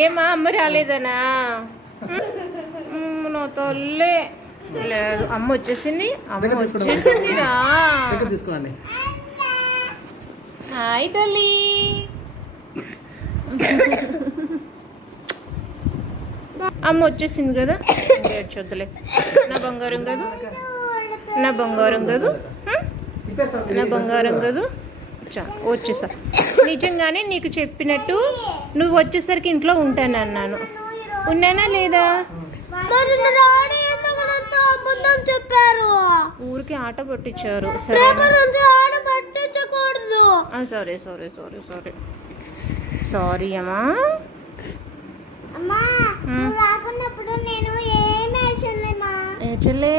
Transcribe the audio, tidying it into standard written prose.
ఏమా అమ్మ రాలేదనా? నా తల్లే లేదు, అమ్మ వచ్చేసింది. అమ్మ వచ్చేసిందిరా. తీసుకోండి. హాయ్ తల్లి. అమ్మ వచ్చేసింది కదా, చూద్దులే. నా బంగారం కదా, నా బంగారం కదా, నా బంగారం కదా. వచ్చేసా. నిజంగానే నీకు చెప్పినట్టు నువ్వు వచ్చేసరికి ఇంట్లో ఉంటానన్నాను. ఉన్నానా లేదా? ఊరికి ఆట పట్టించారు. సరే sorry sorry sorry sorry sorry అమ్మా. రాకున్నప్పుడు నేను ఏం ఏడ్చలే.